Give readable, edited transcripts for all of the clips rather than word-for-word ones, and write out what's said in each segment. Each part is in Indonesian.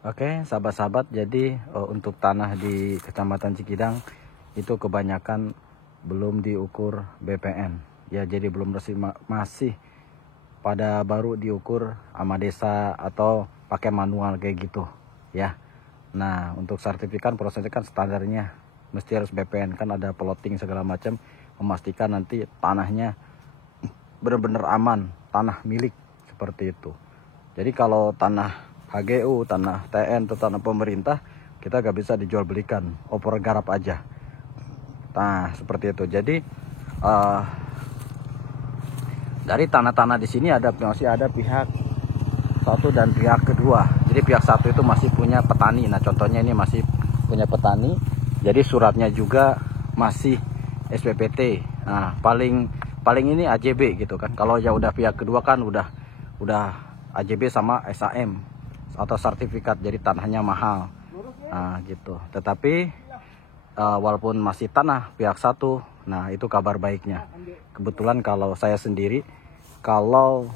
Oke, sahabat-sahabat, jadi untuk tanah di Kecamatan Cikidang itu kebanyakan belum diukur BPN. Ya, jadi belum resmi, masih pada baru diukur sama desa atau pakai manual kayak gitu, ya. Nah, untuk sertifikat prosesnya kan standarnya mesti harus BPN, kan ada plotting segala macam, memastikan nanti tanahnya benar-benar aman, tanah milik seperti itu. Jadi kalau tanah HGU, tanah TN, atau tanah pemerintah, kita gak bisa dijual belikan, oper garap aja. Nah, seperti itu. Jadi dari tanah-tanah di sini masih ada pihak satu dan pihak kedua. Jadi pihak satu itu masih punya petani. Nah, contohnya ini masih punya petani. Jadi suratnya juga masih SPPT. Nah, paling ini AJB gitu kan. Kalau ya udah pihak kedua kan udah AJB sama SAM atau sertifikat, jadi tanahnya mahal. Nah, gitu. Tetapi walaupun masih tanah pihak satu, nah itu kabar baiknya. Kebetulan kalau saya sendiri, kalau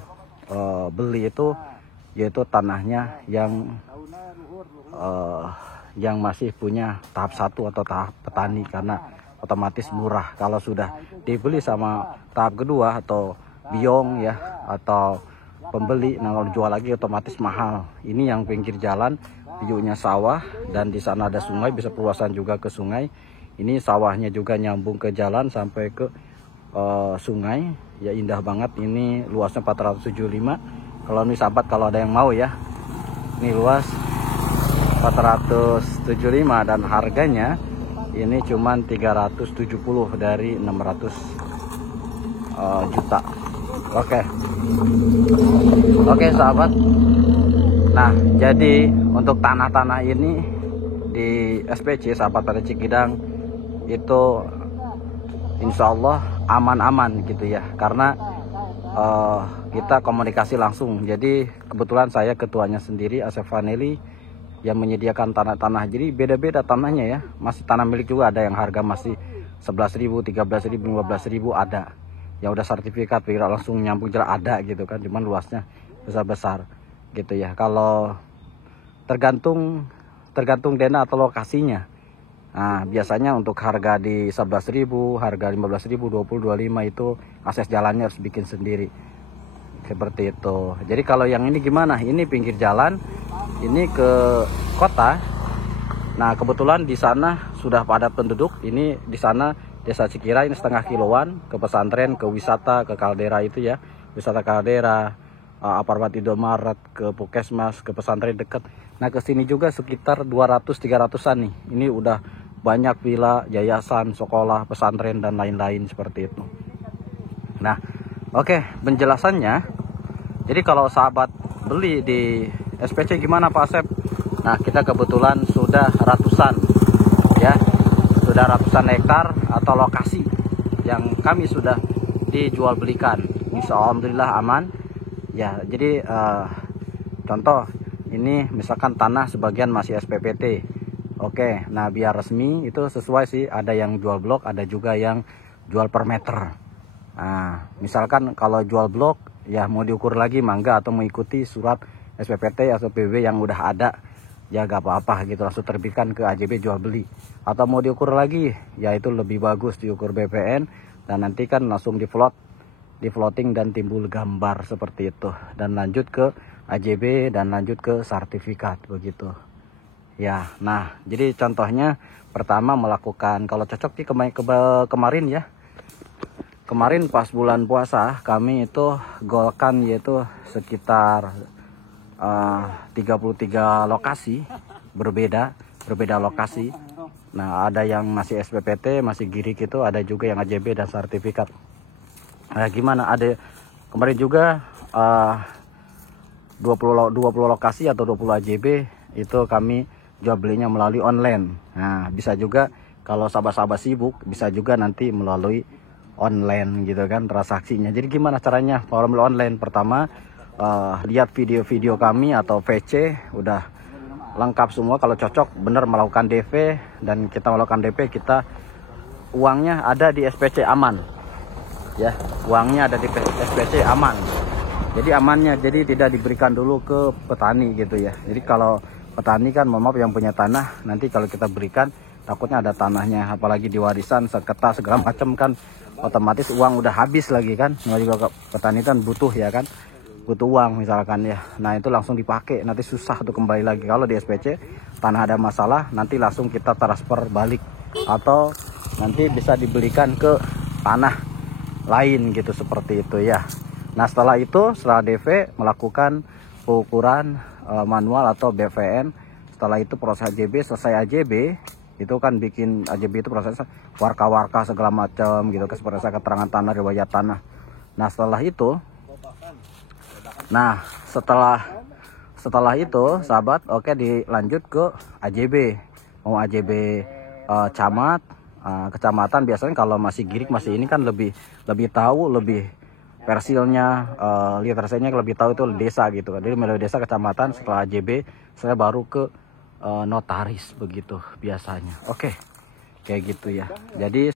beli itu yaitu tanahnya yang masih punya tahap 1 atau tahap petani, karena otomatis murah. Kalau sudah dibeli sama tahap kedua atau biong ya, atau pembeli, nah kalau dijual lagi otomatis mahal. Ini yang pinggir jalan, hijaunya sawah, dan di sana ada sungai, bisa perluasan juga ke sungai. Ini sawahnya juga nyambung ke jalan sampai ke sungai, ya indah banget. Ini luasnya 475. Kalau nih sahabat, kalau ada yang mau ya, ini luas 475 dan harganya ini cuman 370 dari 600 juta. Oke sahabat. Nah, jadi untuk tanah-tanah ini di SPC sahabat pada Cikidang itu insya Allah aman-aman gitu ya, karena kita komunikasi langsung. Jadi kebetulan saya ketuanya sendiri, Asef Vaneli, yang menyediakan tanah-tanah. Jadi beda-beda tanahnya ya, masih tanah milik juga, ada yang harga masih 11.000, 13.000, 15.000 ada. Ya udah sertifikat langsung nyambung jelas ada gitu kan, cuman luasnya besar-besar gitu ya. Kalau tergantung dana atau lokasinya. Nah, biasanya untuk harga di 11.000, harga 15.000, 20, 25 itu akses jalannya harus bikin sendiri. Seperti itu. Jadi kalau yang ini gimana? Ini pinggir jalan, ini ke kota. Nah, kebetulan di sana sudah padat penduduk. Ini di sana Desa Cikira ini setengah kiloan ke pesantren, ke wisata, ke kaldera itu ya. Wisata kaldera, Aparmat Indomaret, ke Puskesmas, ke pesantren dekat. Nah, ke sini juga sekitar 200-300-an nih. Ini udah banyak villa, yayasan, sekolah, pesantren, dan lain-lain seperti itu. Nah, oke, penjelasannya. Jadi kalau sahabat beli di SPC gimana Pak Asep? Nah, kita kebetulan sudah ratusan ya. Sudah ratusan hektar atau lokasi yang kami sudah dijual belikan. Insya Allah alhamdulillah aman. Ya, jadi contoh ini misalkan tanah sebagian masih SPPT. Oke, nah biar resmi itu sesuai sih, ada yang jual blok, ada juga yang jual per meter. Nah, misalkan kalau jual blok ya mau diukur lagi mangga, atau mengikuti surat SPPT atau PB yang udah ada, ya gak apa-apa gitu, langsung terbitkan ke AJB jual beli. Atau mau diukur lagi, ya itu lebih bagus diukur BPN, dan nanti kan langsung di floating dan timbul gambar seperti itu, dan lanjut ke AJB dan lanjut ke sertifikat begitu ya. Nah, jadi contohnya pertama melakukan, kalau cocok sih kemarin ya, kemarin pas bulan puasa kami itu golkan, yaitu sekitar 33 lokasi berbeda lokasi. Nah, ada yang masih SPPT, masih girik itu, ada juga yang AJB dan sertifikat. Nah, gimana? Ada kemarin juga 20 lokasi atau 20 AJB itu kami jual belinya melalui online. Nah, bisa juga kalau sahabat-sahabat sibuk, bisa juga nanti melalui online gitu kan transaksinya. Jadi gimana caranya kalau melalui online? Pertama, lihat video-video kami atau VC, udah lengkap semua. Kalau cocok bener melakukan DP, dan kita melakukan DP, kita uangnya ada di SPC aman ya, uangnya ada di SPC aman. Jadi amannya, jadi tidak diberikan dulu ke petani gitu ya. Jadi kalau petani kan, mohon maaf yang punya tanah, nanti kalau kita berikan takutnya ada tanahnya, apalagi di warisan sengketa segala macam kan, otomatis uang udah habis lagi kan. Nah juga petani kan butuh ya kan, butuh uang misalkan ya. Nah itu langsung dipakai, nanti susah tuh kembali lagi. Kalau di SPC tanah ada masalah, nanti langsung kita transfer balik atau nanti bisa dibelikan ke tanah lain gitu, seperti itu ya. Nah setelah itu, setelah DV melakukan pengukuran manual atau BVN, setelah itu proses AJB, selesai AJB itu kan bikin AJB itu proses warka-warka segala macam gitu, seperti keterangan tanah, riwayat tanah. Nah setelah itu, setelah itu sahabat, oke, dilanjut ke AJB. Mau AJB camat, kecamatan, biasanya kalau masih girik masih ini kan lebih tahu, lebih persilnya, literasinya lebih tahu itu desa gitu kan. Jadi melalui desa, kecamatan, setelah AJB saya baru ke notaris begitu biasanya. Oke, kayak gitu ya. Jadi